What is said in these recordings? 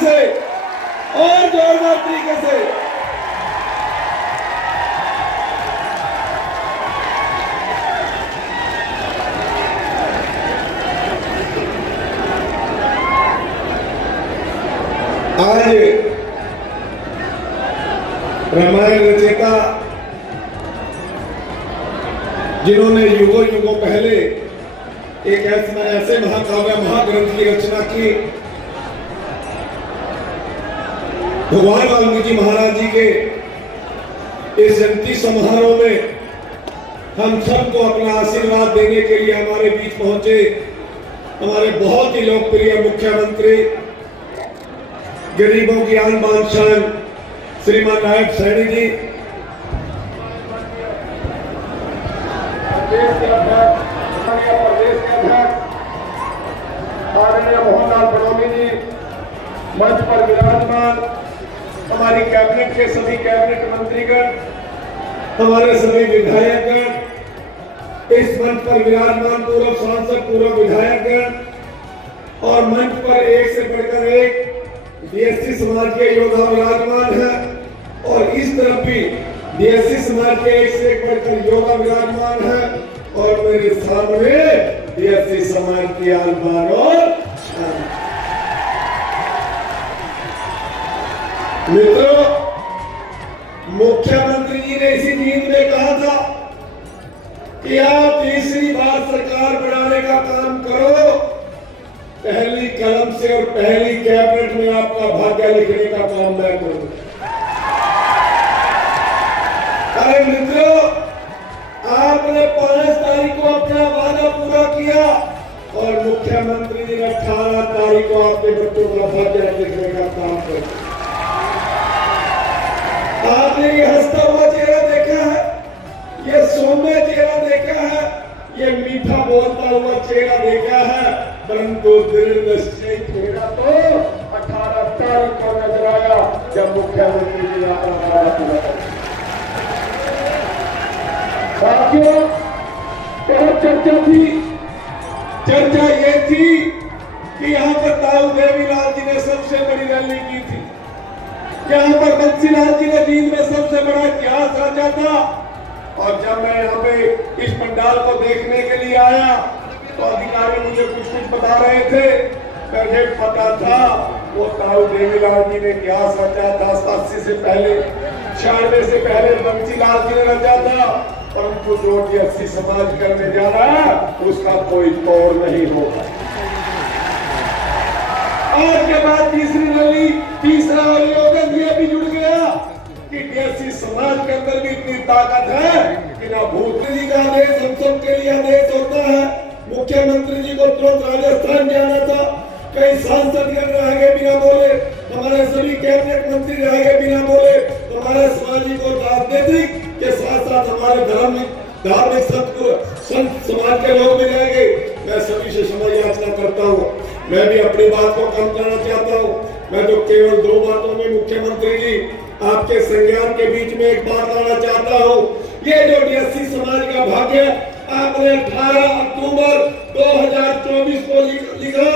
से और जोरदार तरीके से आज रामायण रचयिता जिन्होंने युगों युगों पहले एक ऐसे महाकाव्य महाग्रंथ की रचना की, भगवान वाल्मीकि महाराज जी के इस जयंती समारोह में हम सबको अपना आशीर्वाद देने के लिए हमारे बीच पहुंचे हमारे बहुत ही लोकप्रिय मुख्यमंत्री, गरीबों की आन बान शान श्रीमान नायब सैनी जी, प्रदेश के अध्यक्ष आदरणीय मोहनलाल पटौदी जी, मंच पर विराजमान हमारी कैबिनेट के सभी कैबिनेट मंत्रीगण, हमारे सभी विधायकगण, इस मंच पर विराजमान पूर्व सांसद पूर्व विधायकगण और मंच पर एक से बढ़कर एक बीएससी समाज के योद्धा विराजमान है और इस तरफ भी बीएससी समाज के एक से एक बढ़कर योद्धा विराजमान है और मेरे सामने बीएससी समाज की आलमान और मित्रों, मुख्यमंत्री जी ने इसी नींद में कहा था कि आप तीसरी बार सरकार बनाने का काम करो, पहली कलम से और पहली कैबिनेट में आपका भाग्य लिखने का काम मैं करूं। अरे मित्रों, आपने 5 तारीख को अपना वादा पूरा किया और मुख्यमंत्री जी ने 18 तारीख को आपके बच्चों का भाग्य लिखने का काम किया। आपने ये हंसता हुआ चेहरा देखा है, ये सौम्य चेहरा देखा है, ये मीठा बोलता हुआ चेहरा देखा है, परंतु दिल निश्चय चेहरा तो 18 तारीख को नजर आया जब मुख्यमंत्री जी अपना वादा पूरा किया। साथियों, बहुत चर्चा थी, चर्चा ये थी कि यहाँ पर ताऊ देवीलाल जी ने सबसे बड़ी रैली की थी, यहाँ पर बंसीलाल जी ने नींद में सबसे बड़ा इतिहास रचा था और जब मैं यहाँ पे इस पंडाल को देखने के लिए आया तो अधिकारी मुझे कुछ कुछ बता रहे थे, मुझे पता था वो ताऊ देवीलाल जी ने क्या रचा था। 87 से पहले 96 से पहले बंसीलाल जी ने रचा था, परंतु जो बीएससी समाज करने जा रहा है उसका कोई तोड़ नहीं होगा। आज के बाद तीसरी रैली, तीसरा अवलोकन ये भी जुड़ गया कि बीएससी समाज के अंदर भी इतनी ताकत है कि ना भूत जी का आदेश हम सब के लिए आदेश होता है। मुख्यमंत्री जी को तुरंत राजस्थान जाना था, कई सांसद रह गए बिना बोले, हमारे सभी कैबिनेट मंत्री रह गए बिना बोले, हमारे सामाजिक और राजनीतिक के साथ साथ हमारे धार्मिक संत समाज के लोग भी रह गए। मैं सभी से क्षमा याचना करता हूँ, मैं भी अपनी बात को कम करना चाहता हूँ। मैं तो केवल 2 बातों में मुख्यमंत्री जी आपके संज्ञान के बीच में एक बात लाना चाहता हूँ। ये जो बीएससी समाज का भाग्य आपने 18 अक्टूबर 2024 को लिखा,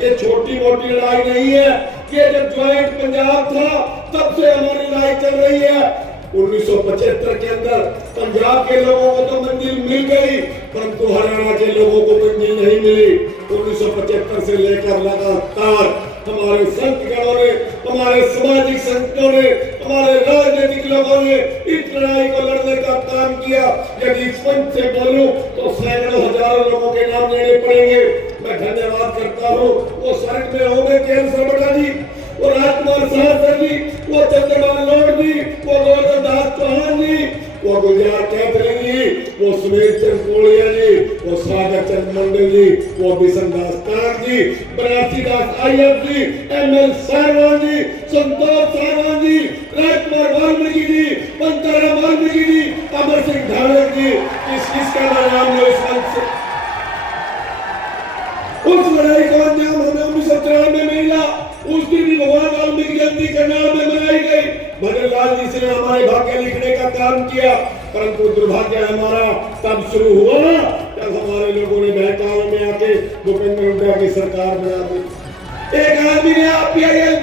ये छोटी मोटी लड़ाई नहीं है। ये जब ज्वाइंट पंजाब था तब से हमारी लड़ाई चल रही है। 1975 के अंदर पंजाब के लोगों को तो मंजिल मिल गई, परंतु हरियाणा के लोगों को मंजिल नहीं मिली। 1975 से लेकर लगातार हमारे संतगणों ने, हमारे सामाजिक संगठनों ने, हमारे राजनीतिक लोगों ने इस लड़ाई को लड़ने का काम किया। यदि इस मंच से बोलूं तो सैकड़ों हजारों लोगों के नाम लेने पड़ेंगे। मैं धन्यवाद करता हूँ वो सड़क में होंगे केंद्र सरबटा जी, वो राजकुमार सहस्त्र जी, वो चंद्रमान लोड जी, वो गोवर्धन दास चौहान जी, वो गुजरात कैथरी जी, वो सुनील चंद कोलिया जी, वो सागर चंद मंडल जी, वो बिशन दास ताक जी, बनारसी दास अय्यर जी, एमएल सारवान जी, संतोष सारवान जी, राजकुमार वाल्मीकि जी, पंतराम वाल्मीकि जी, अमर सिंह धारक जी, इसका नाम लो इस मंच से। उस लड़ाई का अंजाम हमें 1993 में मिला, उसकी भी भगवान वाल्मीकि जयंती के नाम में मनाई गई। भद्रलाल जी से हमारे भाग्य लिखने का काम किया, परंतु दुर्भाग्य हमारा तब शुरू हुआ जब हमारे लोगों ने बहकावे में आके भूपेंद्र हुड्डा की सरकार बना दी। एक आदमी ने PIL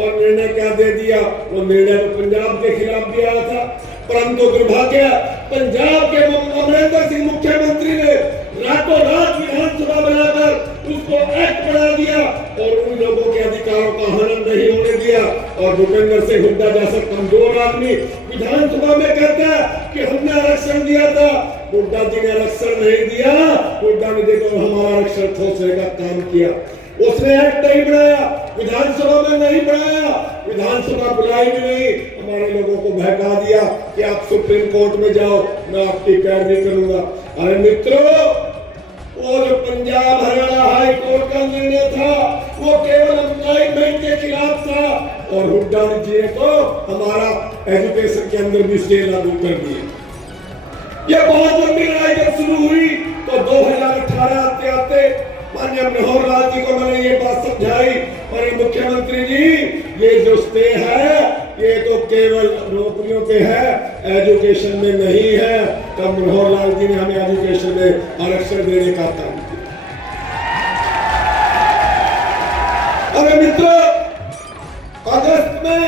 और निर्णय क्या दे दिया। वो निर्णय तो पंजाब के खिलाफ भी आया था, परंतु दुर्भाग्य पंजाब के अमरिंदर सिंह मुख्यमंत्री ने रातों रात विधानसभा बनाकर उसको एक्ट बना दिया और उन लोगों के अधिकारों का हनन नहीं होने दिया। और भूपेंद्र सिंह हुड्डा जैसा कमजोर आदमी विधानसभा में कहता है कि हमने आरक्षण दिया था। हुड्डा जी ने आरक्षण नहीं दिया, हुड्डा ने देखो हमारा आरक्षण खोसने का काम किया। उसने एक्ट नहीं बनाया, विधानसभा में नहीं बनाया, विधानसभा बुलाई भी नहीं, हमारे लोगों को बहका दिया कि आप सुप्रीम कोर्ट में जाओ, मैं आपकी पैरवी करूंगा। अरे मित्रों, वो जो पंजाब हरियाणा हाई कोर्ट का निर्णय था वो केवल एम्प्लॉयमेंट के खिलाफ था और हुड्डा जी ने तो हमारा एजुकेशन के अंदर भी स्टे लागू कर दिए। ये बहुत लंबी लड़ाई जब शुरू हुई तो 2018 आते आते माननीय मनोहर लाल जी को मैंने ये बात समझाई, और मुख्यमंत्री जी ये जो स्टे है ये तो केवल नौकरियों पे है, एजुकेशन में नहीं है। तब मनोहर लाल जी ने हमें एजुकेशन में आरक्षण देने का काम किया। अरे मित्रों, अगस्त में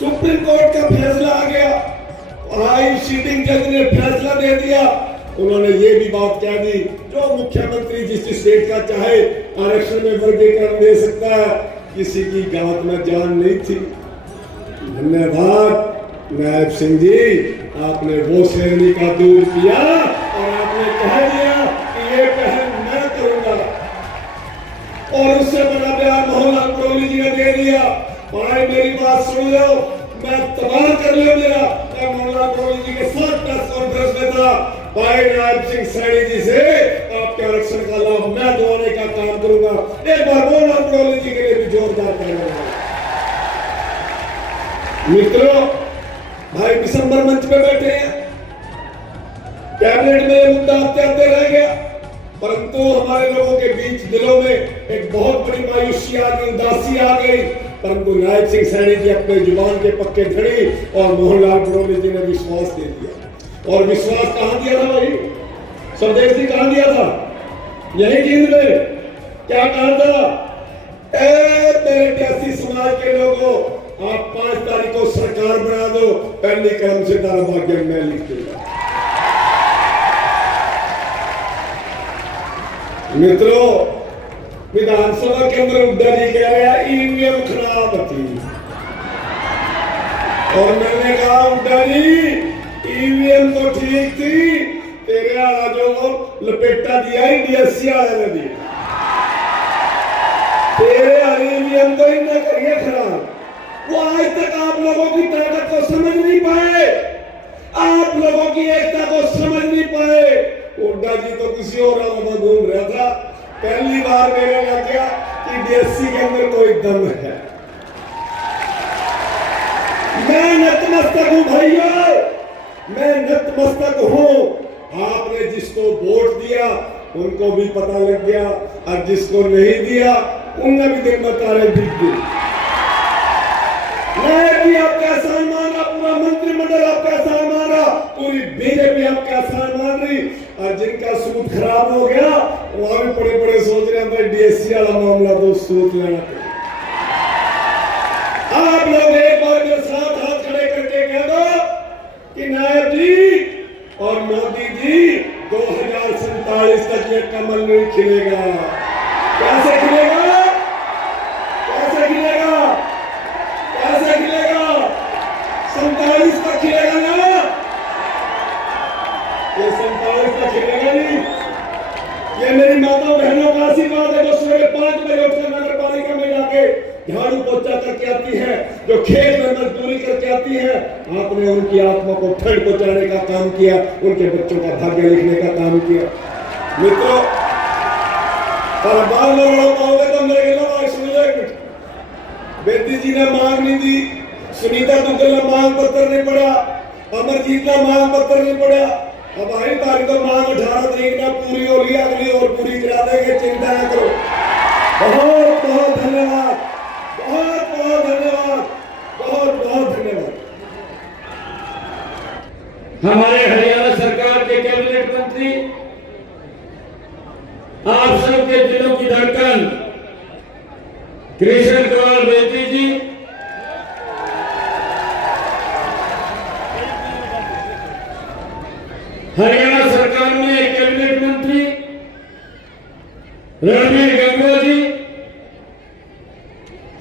सुप्रीम कोर्ट का फैसला आ गया, हाई सीटिंग जज ने फैसला दे दिया। उन्होंने ये भी बात कह दी जो मुख्यमंत्री जिस स्टेट का चाहे आरक्षण में वर्गीकरण दे सकता है, किसी की गांठ में जान नहीं थी। धन्यवाद नायब सिंह जी, आपने वो श्रेणी का दूर किया और आपने कह दिया कि ये पहल मैं करूंगा। और उससे बड़ा प्यार मोहनलाल प्रोली जी ने दे दिया। भाई मेरी बात सुन लो, मैं तबाह कर लिया मेरा, मैं मोहनलाल प्रोली जी के साथ प्रेस कॉन्फ्रेंस में था। भाई नायब सिंह सैनी जी से आपके आरक्षण का लाभ मैं दिलाने का काम करूंगा। एक बार मोहनलाल प्रोली जी के लिए भी जोरदार तालियां। मित्रों, भाई दिसंबर मंच पे बैठे हैं, कैबिनेट में ये मुद्दा आते रह गया, परंतु हमारे लोगों के बीच दिलों में एक बहुत बड़ी मायूसी आ गई, उदासी आ गई। परंतु नायब सिंह सैनी जी अपने जुबान के पक्के धड़ी और मोहनलाल प्रोली जी ने विश्वास दे दिया। और विश्वास कहां दिया था भाई? स्वदेश जी कहां दिया था? यही चीज में क्या कहा था? मेरे कैसी समाज के लोगों, आप 5 तारीख को सरकार बना दो, पहली कलम से तारा भाग्य मैं लिख दूंगा। मित्रों, विधानसभा के अंदर हुड्डा जी कह रहा ईवीएम खराब थी और मैंने कहा हुड्डा जी ईवीएम तो ठीक थी, तेरे वाला जो लपेटा दिया ही डीएससी वाले ने दिया, तेरे ईवीएम तो इन्हें करिए खराब। वो आज तक आप लोगों की ताकत को समझ नहीं पाए, आप लोगों की एकता को समझ नहीं पाए। हुड्डा जी तो किसी और में घूम रहा था, पहली बार मेरे लग गया कि डीएससी के अंदर कोई दम है। मैं नतमस्तक हूं भाइयों, मैं नतमस्तक हूं। आपने जिसको वोट दिया उनको भी पता लग गया और जिसको नहीं दिया उनने भी दिन बतारे दिख गई। भी आपका एहसान मान रहा, पूरा मंत्रिमंडल आपका एहसान मान रहा, पूरी बीजेपी आपका एहसान मान रही। और जिनका सूद खराब हो गया वहां भी बड़े बड़े सोच रहे हैं डीएससी वाला मामला तो सूद लेना पड़ेगा। आप लोग एक बार मेरे साथ हाथ खड़े करके कह दो कि नायब जी और मोदी जी 2047 तक ये कमल नहीं खिलेगा। कैसे खिलेगा? कैसे खिलेगा? कैसे खिलेगा? 47 तक खिलेगा ना? ये 47 तक खिलेगा नहीं। ये मेरी माता बहनों का आशीर्वाद है जो सवेरे 5 बजे उठकर नगर पालिका में जाके झाड़ू पोछा करके आती है, जो खेत में मजदूरी करके आती है। आपने उनकी आत्मा को ठंड पहुंचाने का काम किया, उनके बच्चों का भाग्य लिखने का काम किया। मित्रों, और बाल में पाओगे तो मेरे लिए सुन लो, बेटी जी ने मांग नहीं दी, सुनीता दुग्गल ने मांग पत्र नहीं पड़ा, अमरजीत ने मांग पत्र नहीं पड़ा। अब 8 तारीख को मांग 18 तारीख में पूरी होगी, अगली और पूरी करा देंगे, चिंता न करो। बहुत बहुत धन्यवाद, बहुत बहुत धन्यवाद, बहुत बहुत धन्यवाद। हमारे हरियाणा सरकार के कैबिनेट मंत्री, आप सबके दिलों की धड़कन कृष्ण कुमार बेदी जी, हरियाणा सरकार में कैबिनेट मंत्री रणबीर गंगवा जी,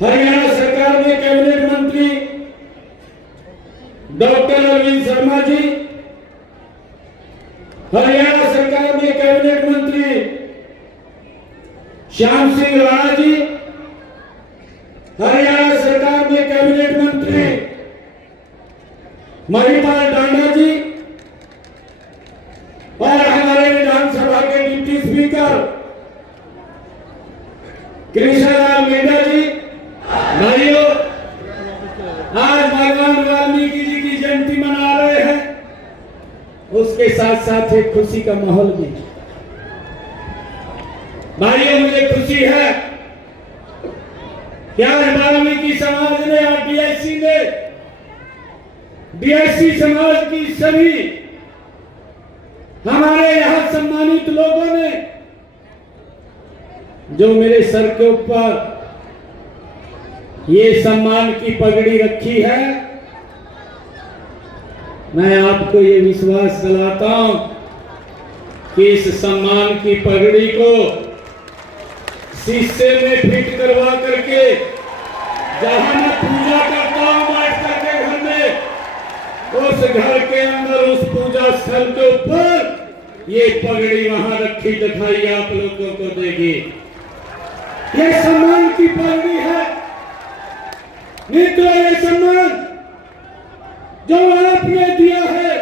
हरियाणा सरकार में कैबिनेट मंत्री डॉक्टर अरविंद शर्मा जी, हरियाणा सरकार में कैबिनेट मंत्री श्याम सिंह राणा जी, हरियाणा सरकार में कैबिनेट मंत्री मणिपाल डांडा जी और हमारे विधानसभा के डिप्टी स्पीकर कृष्णलाल मीणा जी। भाइयों, आज भगवान वाल्मीकि जी की जयंती मना रहे हैं, उसके साथ साथ एक खुशी का माहौल भी। भाइयों, मुझे खुशी है कि आज वाल्मीकि समाज ने और डीएससी समाज की सभी हमारे यहां सम्मानित लोगों ने जो मेरे सर के ऊपर ये सम्मान की पगड़ी रखी है, मैं आपको ये विश्वास दिलाता हूं कि इस सम्मान की पगड़ी को शीशे में फिट करवा करके जहां मैं पूजा करता हूं बैठ करके घर में, उस घर के अंदर उस पूजा स्थल के ऊपर ये पगड़ी वहां रखी दिखाई आप लोगों को देगी। ये सम्मान की पगड़ी है मित्रों, ये सम्मान जो आपने दिया है,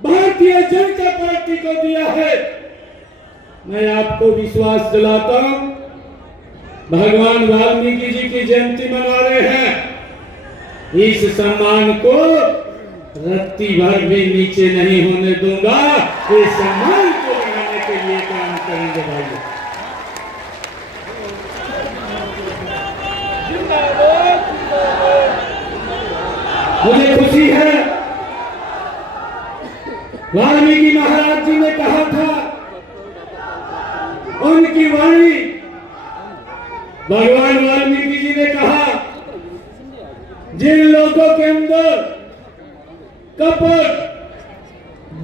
भारतीय जनता पार्टी को दिया है। मैं आपको विश्वास दिलाता हूं, भगवान वाल्मीकि जी की जयंती मना रहे हैं, इस सम्मान को रत्ती भर भी नीचे नहीं होने दूंगा। इस सम्मान को बढ़ाने के लिए काम करेंगे भाई। मुझे खुशी है, वाल्मीकि महाराज जी ने कहा था, उनकी वाणी भगवान वाल्मीकि जी ने कहा, जिन लोगों के अंदर कपट,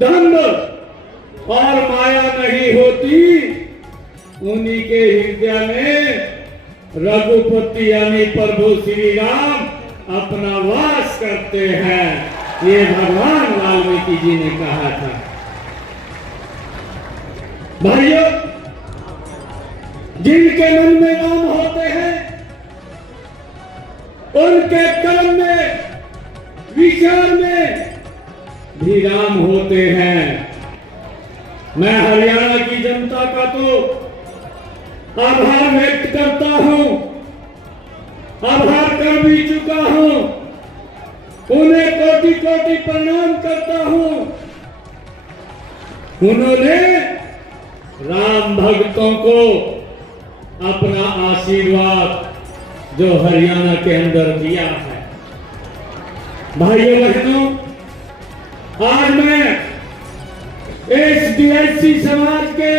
दंभ और माया नहीं होती, उन्हीं के हृदय में रघुपति यानी प्रभु श्री राम अपना वास करते हैं। ये भगवान वाल्मीकि जी ने कहा था। भाइयों, जिनके मन में राम होते हैं, उनके कर्म में, विचार में भी राम होते हैं। मैं हरियाणा की जनता का तो आभार व्यक्त करता हूं, आभार कर भी चुका हूं, उन्हें कोटि कोटि प्रणाम करता हूं। उन्होंने राम भक्तों को अपना आशीर्वाद जो हरियाणा के अंदर दिया है। भाइयों बहनों, आज मैं इस डीएससी समाज के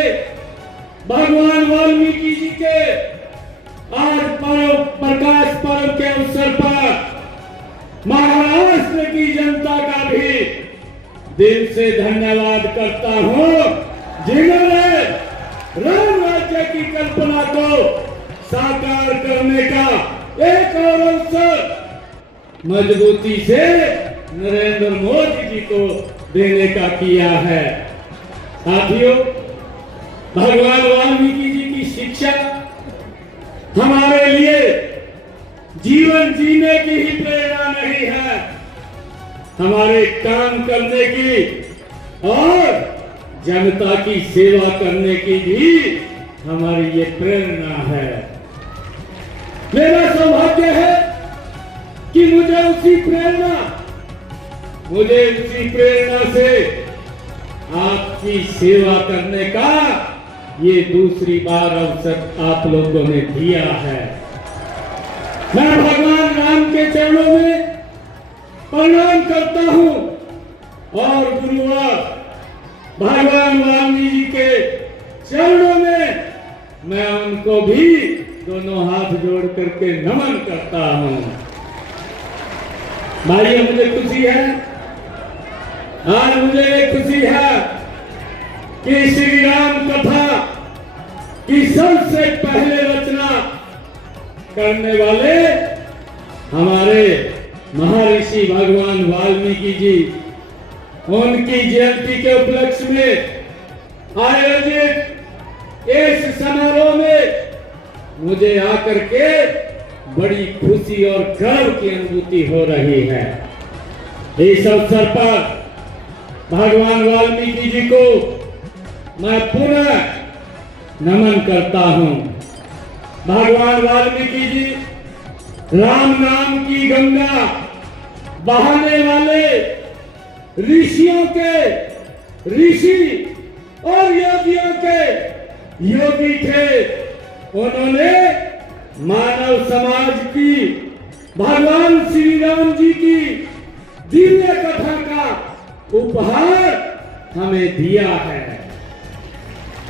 भगवान वाल्मीकि जी के आज प्रकाश पर्व के अवसर पर महाराष्ट्र की जनता का भी दिल से धन्यवाद करता हूं, जिन्होंने राम राज्य की कल्पना को साकार करने का एक और अवसर मजबूती से नरेंद्र मोदी जी को देने का किया है। साथियों, भगवान वाल्मीकि जी की शिक्षा हमारे लिए जीवन जीने की ही प्रेरणा नहीं है, हमारे काम करने की और जनता की सेवा करने की भी हमारी ये प्रेरणा है। मेरा सौभाग्य है कि मुझे उसी प्रेरणा से आपकी सेवा करने का ये दूसरी बार अवसर आप लोगों ने दिया है। मैं भगवान राम के चरणों में प्रणाम करता हूं और गुरुवार भगवान वाल्मीकि जी के चरणों में मैं उनको भी दोनों हाथ जोड़ करके नमन करता हूं। भाइयों, मुझे खुशी है आज मुझे ये खुशी है कि श्री राम कथा की सबसे पहले रचना करने वाले हमारे महर्षि भगवान वाल्मीकि जी, उनकी जयंती के उपलक्ष्य में आयोजित इस समारोह में मुझे आकर के बड़ी खुशी और गर्व की अनुभूति हो रही है। इस अवसर पर भगवान वाल्मीकि जी को मैं पुनः नमन करता हूं। भगवान वाल्मीकि जी राम नाम की गंगा बहाने वाले ऋषियों के ऋषि और योगियों के योगी थे। उन्होंने मानव समाज की भगवान श्री राम जी की दिव्य कथा का उपहार हमें दिया है।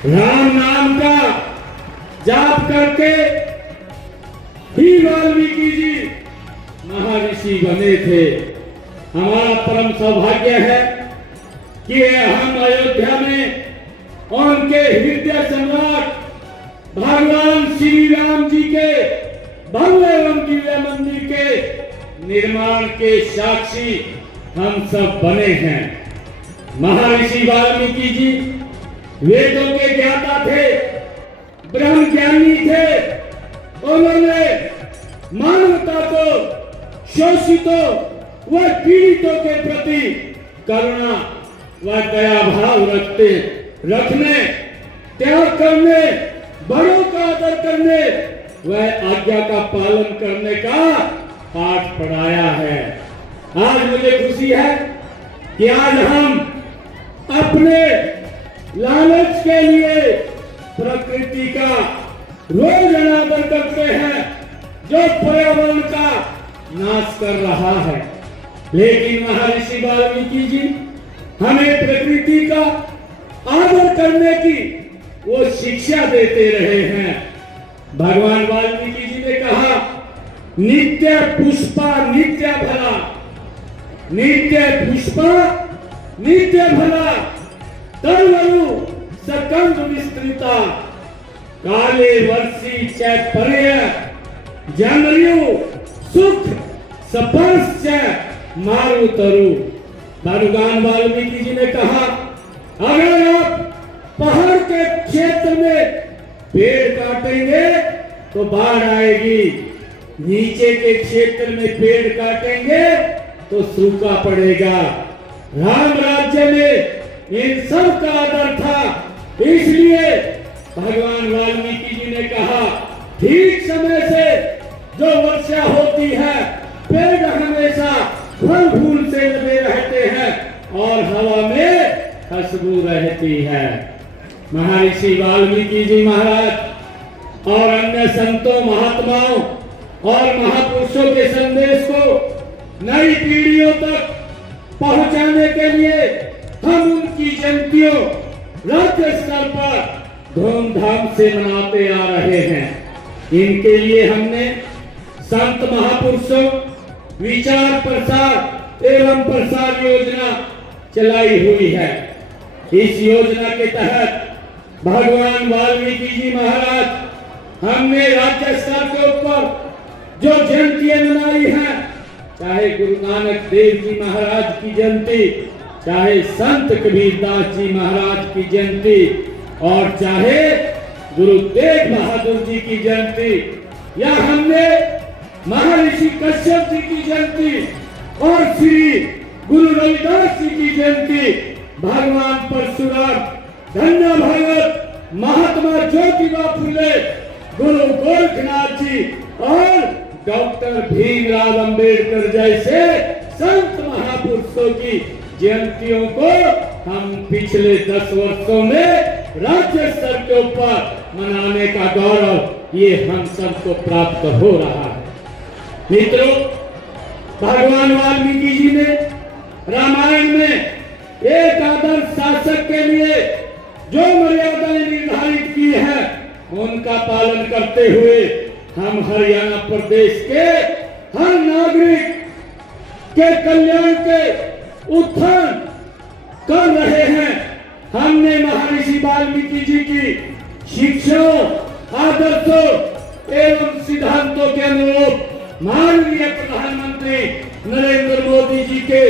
राम नाम का जाप करके ही वाल्मीकि जी महर्षि बने थे। हमारा परम सौभाग्य है कि हम अयोध्या में उनके हृदय सम्राट भगवान श्री राम जी के भव्य एवं दिव्य मंदिर के निर्माण के साक्षी हम सब बने हैं। महर्षि वाल्मीकि जी वेदों के ज्ञाता थे, ब्रह्म ज्ञानी थे। उन्होंने मानवता को, शोषितों व पीड़ितों के प्रति करुणा व दया भाव रखने, त्याग करने, बड़ों का आदर करने व आज्ञा का पालन करने का पाठ पढ़ाया है। आज मुझे खुशी है कि आज हम अपने लालच के लिए प्रकृति का रोज अनादर करते हैं, जो पर्यावरण का नाश कर रहा है। लेकिन महर्षि वाल्मीकि जी हमें प्रकृति का आदर करने की वो शिक्षा देते रहे हैं। भगवान वाल्मीकि जी ने कहा, नित्य पुष्पा नित्य फला, नित्य पुष्पा नित्य फला, तरुवरु सकंद विस्तृता, काले वर्षी चैपर्य जनरयु सुख स्पर्श मारु तरु। भगवान वाल्मीकि जी ने कहा, अगर आप पहाड़ के क्षेत्र में पेड़ काटेंगे तो बाढ़ आएगी, नीचे के क्षेत्र में पेड़ काटेंगे तो सूखा पड़ेगा। राम राज्य में इन सब का आदर था, इसलिए भगवान वाल्मीकि जी ने कहा, ठीक समय से जो वर्षा होती है, पेड़ हमेशा फल फूल से लगे रहते हैं और हवा में खुशबू रहती है। महर्षि वाल्मीकि जी महाराज और अन्य संतों, महात्माओं और महापुरुषों के संदेश को नई पीढ़ियों तक पहुंचाने के लिए हम उनकी जयंतियों राज्य स्तर पर धूमधाम से मनाते आ रहे हैं। इनके लिए हमने संत महापुरुषों विचार प्रसार एवं प्रसार योजना चलाई हुई है। इस योजना के तहत भगवान वाल्मीकि जी महाराज हमने राज्य स्तर के ऊपर जो जयंतियां मनाई हैं, चाहे गुरु नानक देव जी महाराज की जयंती, चाहे संत कबीरदास जी महाराज की जयंती और चाहे गुरु तेग बहादुर जी की जयंती, या हमने महर्षि कश्यप जी की जयंती और श्री गुरु रविदास जी की जयंती, भगवान परशुराम, धन्य भगत महात्मा ज्योतिबा फुले, गुरु गोरखनाथ जी और डॉक्टर भीमराव अंबेडकर जैसे संत महापुरुषों की जयंतियों को हम पिछले 10 वर्षों में राज्य स्तर के ऊपर मनाने का गौरव ये हम सबको प्राप्त हो रहा है। मित्रों, भगवान वाल्मीकि जी ने रामायण में एक आदर्श शासक के लिए जो मर्यादाएं निर्धारित की है, उनका पालन करते हुए हम हरियाणा प्रदेश के हर नागरिक के कल्याण के उत्थान कर रहे हैं। हमने महर्षि वाल्मीकि जी की शिक्षाओं, आदर्शों एवं सिद्धांतों के अनुरूप माननीय प्रधानमंत्री नरेंद्र मोदी जी के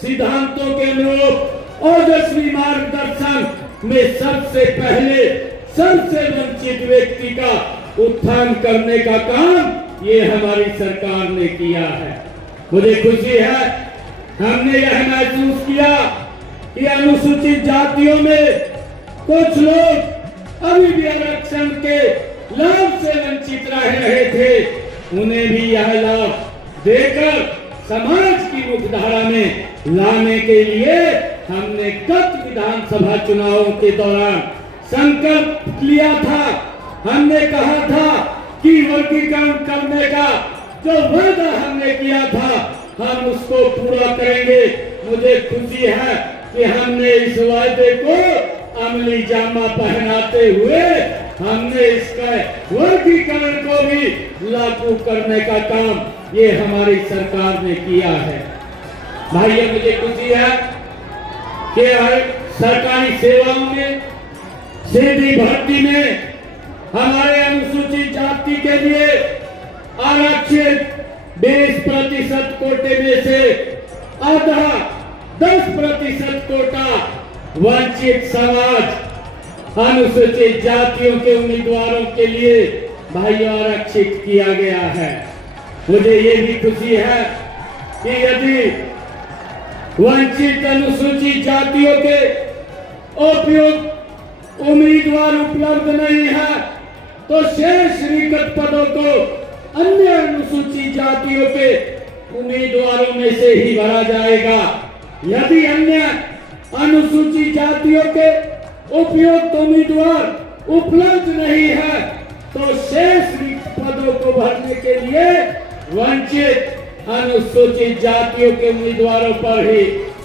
सिद्धांतों के अनुरूप ओजस्वी मार्गदर्शन में सबसे पहले सबसे वंचित व्यक्ति का उत्थान करने का काम ये हमारी सरकार ने किया है। मुझे खुशी है, हमने यह महसूस किया कि अनुसूचित जातियों में कुछ लोग अभी भी आरक्षण के लाभ से वंचित रह रहे थे। उन्हें भी यह लाभ देकर समाज की मुख्यधारा में लाने के लिए हमने गत विधानसभा चुनावों के दौरान संकल्प लिया था। हमने कहा था कि वर्गीकरण करने का जो वादा हमने किया था हम उसको पूरा करेंगे। मुझे खुशी है कि हमने इस वादे को अमली जामा पहनाते हुए हमने इसका वर्गीकरण को भी लागू करने का काम ये हमारी सरकार ने किया है। भाइयों, मुझे खुशी है कि सरकारी सेवाओं में सीधी भर्ती में हमारे अनुसूचित जाति के लिए आरक्षित 20% कोटे में से आधा 10% कोटा वंचित समाज अनुसूचित जातियों के उम्मीदवारों के लिए भाइयों आरक्षित किया गया है। मुझे ये भी खुशी है कि यदि वंचित अनुसूचित जातियों के उपयुक्त उम्मीदवार उपलब्ध नहीं है तो शेष रिक्त पदों को अन्य अनुसूचित जातियों के उम्मीदवारों में से ही भरा जाएगा। यदि अन्य अनुसूचित जातियों के उपयुक्त उम्मीदवार उपलब्ध नहीं है तो शेष रिक्त पदों को भरने के लिए वंचित अनुसूचित जातियों के उम्मीदवारों पर ही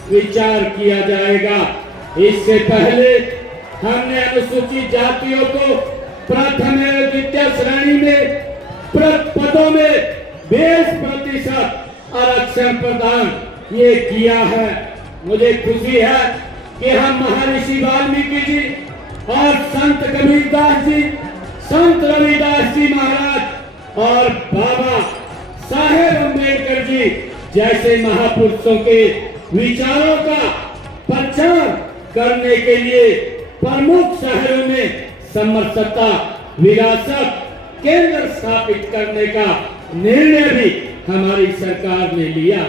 विचार किया जाएगा। इससे पहले हमने अनुसूचित जातियों को प्रथम एवं द्वितीय श्रेणी में पदों में 20% आरक्षण प्रदान ये किया है। मुझे खुशी है कि हम महर्षि वाल्मीकि जी और संत कबीरदास जी, संत रविदास जी महाराज और बाबा साहेब अम्बेडकर जी जैसे महापुरुषों के विचारों का प्रचार करने के लिए प्रमुख शहरों में समरसता विरासत केंद्र स्थापित करने का निर्णय भी हमारी सरकार ने लिया।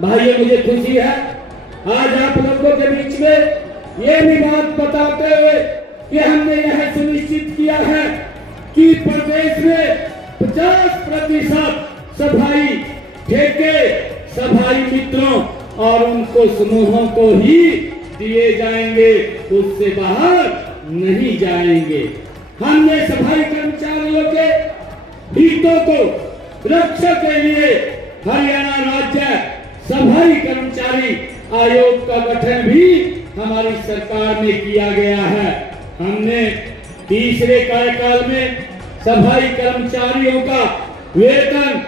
भाइयों, मुझे खुशी है आज आप लोगों के बीच में ये भी बात बताते हुए कि हमने यह सुनिश्चित किया है कि प्रदेश में 50% सफाई ठेके सफाई मित्रों और उनको समूहों को ही दिए जाएंगे, उससे बाहर नहीं जाएंगे। हमने सफाई कर्मचारियों के हितों को रक्षा के लिए हरियाणा राज्य सफाई कर्मचारी आयोग का गठन भी हमारी सरकार ने किया गया है। हमने तीसरे कार्यकाल में सफाई कर्मचारियों का वेतन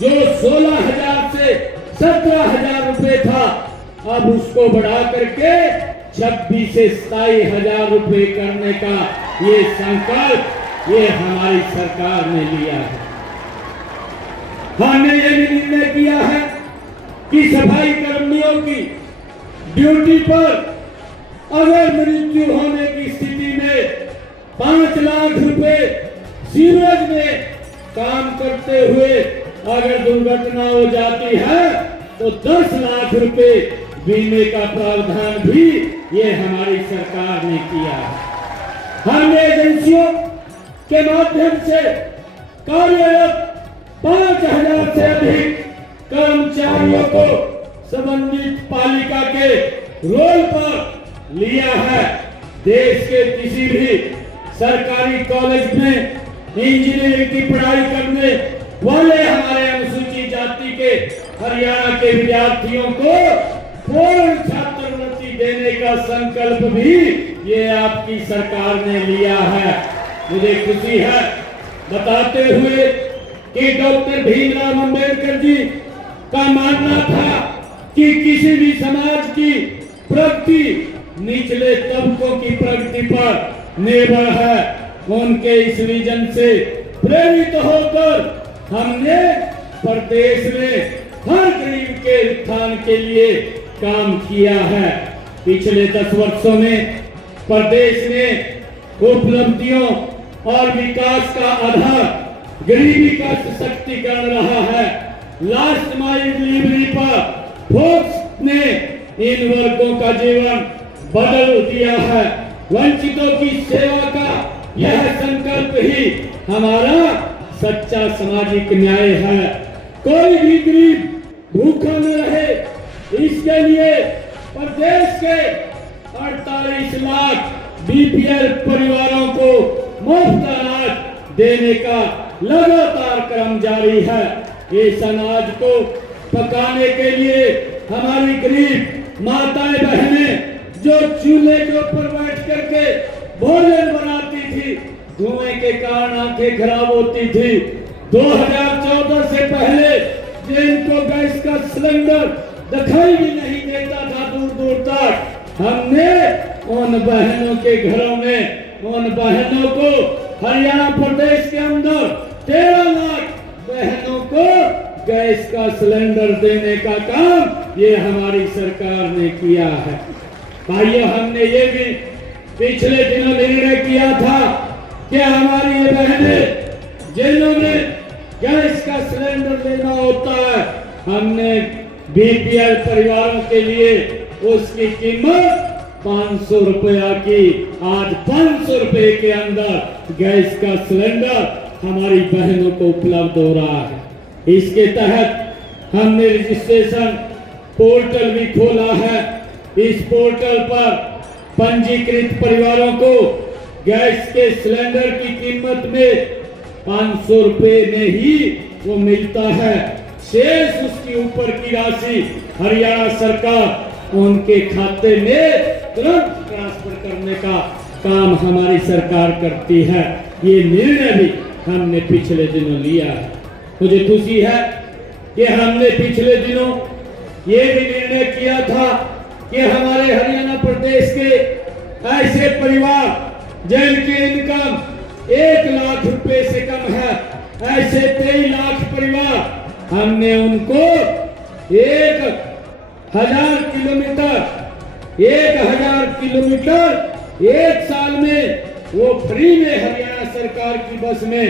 जो 16,000 से 17,000 रुपए था अब उसको बढ़ा करके 26 से 27,000 रुपए करने का ये संकल्प ये हमारी सरकार ने लिया है। हमने ये भी निर्णय किया है कि सफाई कर्मियों की ड्यूटी पर अगर मृत्यु होने की स्थिति में 5 लाख रुपए सीवरेज में काम करते हुए अगर दुर्घटना हो जाती है तो 10 लाख रुपए बीमे का प्रावधान भी ये हमारी सरकार ने किया है। हमने एजेंसियों के माध्यम से कार्यरत 5,000 से अधिक कर्मचारियों को संबंधित पालिका के रोल पर लिया है। देश के किसी भी सरकारी कॉलेज में इंजीनियरिंग की पढ़ाई करने वाले हमारे अनुसूचित जाति के हरियाणा के विद्यार्थियों को पूर्ण छात्रवृत्ति देने का संकल्प भी ये आपकी सरकार ने लिया है। मुझे खुशी है बताते हुए कि डॉक्टर भीमराव अंबेडकर जी का मानना था कि किसी भी समाज की प्रगति निचले तबकों की प्रगति पर निर्भर है। उनके इस विजन से प्रेरित होकर हमने प्रदेश में हर गरीब के उत्थान के लिए काम किया है। पिछले 10 वर्षों में प्रदेश में उपलब्धियों और विकास का आधार गरीबी का सशक्तिकरण रहा है। लास्ट माइल डिलीवरी पर फोर्स ने इन वर्गों का जीवन बदल दिया है। वंचितों की सेवा का यह संकल्प ही हमारा सच्चा सामाजिक न्याय है। कोई भी गरीब भूखा न रहे, इसके लिए प्रदेश के 48 लाख बीपीएल परिवारों को मुफ्त अनाज देने का लगातार क्रम जारी है। इस अनाज को पकाने के लिए हमारी गरीब माताएं बहनें जो चूल्हे के ऊपर बैठ करके भोजन बनाती थी, धुएं के कारण आंखें खराब होती थी। 2014 से पहले जिनको गैस का सिलेंडर दिखाई भी नहीं देता था दूर दूर तक, हमने उन बहनों के घरों में उन बहनों को हरियाणा प्रदेश के अंदर 13 लाख बहनों को गैस का सिलेंडर देने का काम ये हमारी सरकार ने किया है। भाइयों, हमने ये भी पिछले दिनों निर्णय किया था कि हमारी ये बहनें जिन्होंने गैस का सिलेंडर लेना होता है, हमने बीपीएल परिवारों के लिए उसकी कीमत 500 रुपया की आज 500 रुपए के अंदर गैस का सिलेंडर हमारी बहनों को उपलब्ध हो रहा है। इसके तहत हमने रजिस्ट्रेशन पोर्टल भी खोला है। इस पोर्टल पर पंजीकृत परिवारों को गैस के सिलेंडर की कीमत में 500 रुपए में ही वो मिलता है। शेष उसकी ऊपर की राशि हरियाणा सरकार उनके खाते में तुरंत ट्रांसफर करने का काम हमारी सरकार करती है। ये निर्णय भी हमने पिछले दिनों लिया है। मुझे खुशी है कि हमने पिछले दिनों ये भी निर्णय किया था कि हमारे हरियाणा प्रदेश के ऐसे परिवार जिनकी इनकम 1 लाख रुपए से कम है, ऐसे 23 लाख परिवार, हमने उनको 1000 किलोमीटर 1 साल में वो फ्री में हरियाणा सरकार की बस में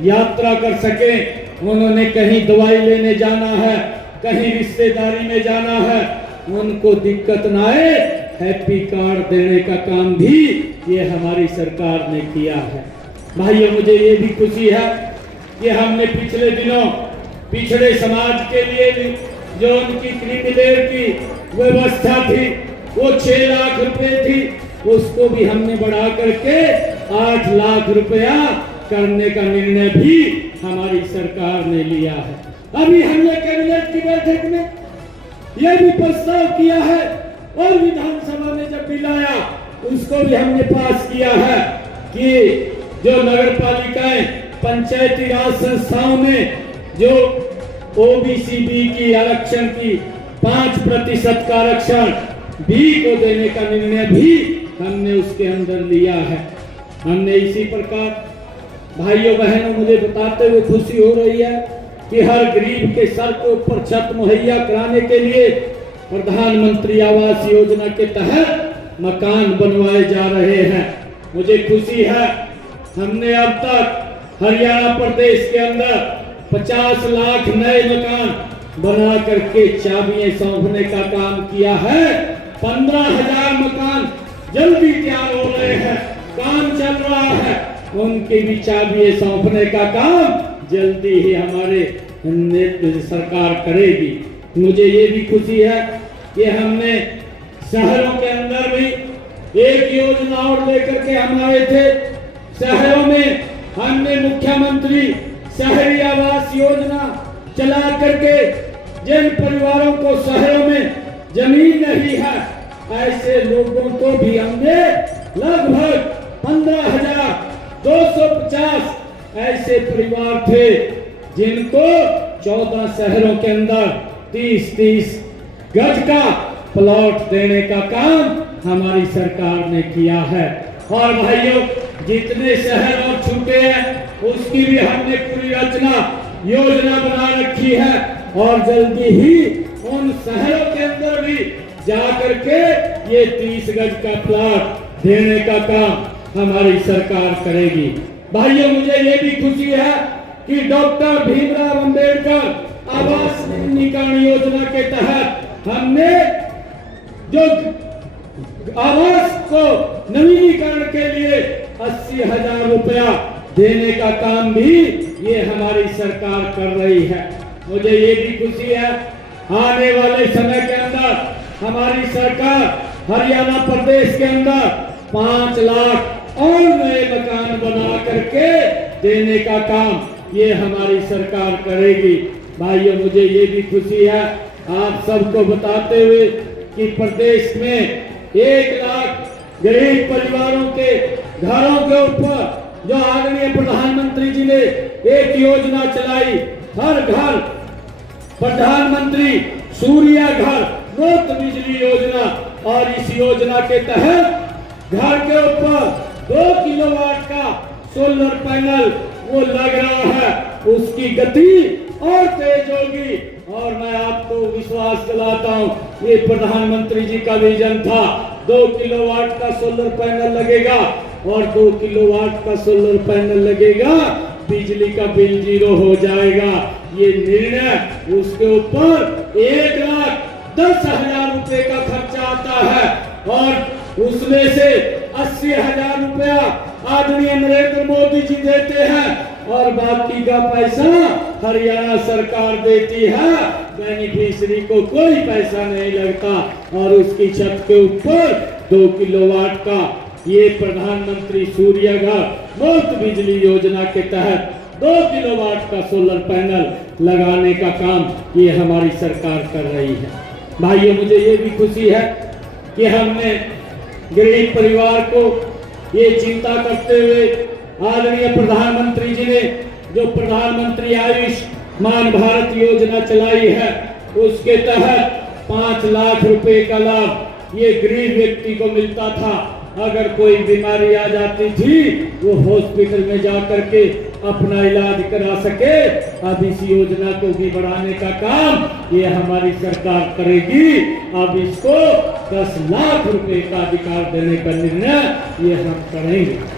यात्रा कर सके। उन्होंने कहीं दवाई लेने जाना है, कहीं रिश्तेदारी में जाना है, उनको दिक्कत ना आए, हैप्पी कार्ड देने का काम भी ये हमारी सरकार ने किया है। भाइयों, मुझे ये भी खुशी है कि हमने पिछले दिनों पिछड़े समाज के लिए जो उनकी क्रिमिलेयर की व्यवस्था थी वो 6 लाख रुपए थी, उसको भी हमने बढ़ा करके 8 लाख रुपया करने का निर्णय भी हमारी सरकार ने लिया है। अभी हमने कैबिनेट की बैठक में यह भी प्रस्ताव किया है और विधानसभा में जब मिलाया उसको भी हमने पास किया है कि जो नगर पालिकाएं पंचायती राज संस्थाओं में जो ओबीसी बी की आरक्षण की 5% का आरक्षण बी को देने का निर्णय भी हमने उसके अंदर लिया है। हमने इसी प्रकार भाइयों बहनों, मुझे बताते हुए खुशी हो रही है कि हर गरीब के सर के ऊपर छत मुहैया कराने के लिए प्रधानमंत्री आवास योजना के तहत मकान बनवाए जा रहे हैं। मुझे खुशी है हमने अब तक हरियाणा प्रदेश के अंदर 50 लाख नए मकान बना करके चाबियां सौंपने का काम किया है। 15,000 मकान जल्दी तैयार हो रहे हैं, काम चल रहा है, उनकी भी चाबियां सौंपने का काम जल्दी ही हमारे सरकार करेगी। मुझे ये भी खुशी है कि हमने शहरों के अंदर भी एक योजना और लेकर के हम आए थे। शहरों में हमने मुख्यमंत्री शहरी आवास योजना चला करके जिन परिवारों को शहरों में जमीन नहीं है ऐसे लोगों को भी हमने लगभग 15,250 ऐसे परिवार थे जिनको 14 शहरों के अंदर 30-30 गज का प्लॉट देने का काम हमारी सरकार ने किया है। और भाइयों, जितने शहर और छूटे हैं उसकी भी हमने पूरी रचना योजना बना रखी है और जल्दी ही उन शहरों के अंदर भी जाकर के ये 30 गज का प्लॉट देने का काम हमारी सरकार करेगी। भाइयों, मुझे ये भी खुशी है कि डॉक्टर भीमराव अंबेडकर आवास नवीनीकरण योजना के तहत हमने जो आवास को नवीनीकरण के लिए 80,000 रुपया देने का काम भी ये हमारी सरकार कर रही है। मुझे ये भी खुशी है आने वाले समय के अंदर हमारी सरकार हरियाणा प्रदेश के अंदर 5 लाख और नए मकान बना करके देने का काम ये हमारी सरकार करेगी। भाइयों, मुझे ये भी खुशी है आप सबको बताते हुए कि प्रदेश में 1 लाख गरीब परिवारों के घरों के ऊपर जो आदरणीय प्रधानमंत्री जी ने एक योजना चलाई, हर घर प्रधानमंत्री सूर्य घर मुफ्त बिजली योजना, और इस योजना के तहत घर के ऊपर 2 किलोवाट का सोलर पैनल वो लग रहा है, उसकी गति और तेज होगी। और मैं आपको विश्वास दिलाता हूँ, ये प्रधानमंत्री जी का विजन था 2 किलोवाट का सोलर पैनल लगेगा और 2 किलोवाट का सोलर पैनल लगेगा, बिजली का बिल 0 हो जाएगा। ये निर्णय उसके ऊपर 1,10,000 रुपए का खर्चा आता है और उसमें से 80,000 रुपया आदरणीय नरेंद्र मोदी जी देते हैं और बाकी का पैसा हरियाणा सरकार देती है। बेनिफिशियरी को कोई पैसा नहीं लगता और उसकी छत के ऊपर 2 किलोवाट का ये प्रधानमंत्री सूर्य घर मुफ्त बिजली योजना के तहत 2 किलोवाट का सोलर पैनल लगाने का काम ये हमारी सरकार कर रही है। भाइयों, मुझे ये भी खुशी है कि हमने गरीब परिवार को ये चिंता करते हुए आदरणीय प्रधानमंत्री जी ने जो प्रधानमंत्री आयुष्मान भारत योजना चलाई है, उसके तहत 5 लाख रुपए का लाभ ये गरीब व्यक्ति को मिलता था। अगर कोई बीमारी आ जाती थी वो हॉस्पिटल में जाकर के अपना इलाज करा सके। अब इस योजना को भी बढ़ाने का काम ये हमारी सरकार करेगी। अब इसको 10 लाख रुपए का अधिकार देने का निर्णय ये हम करेंगे।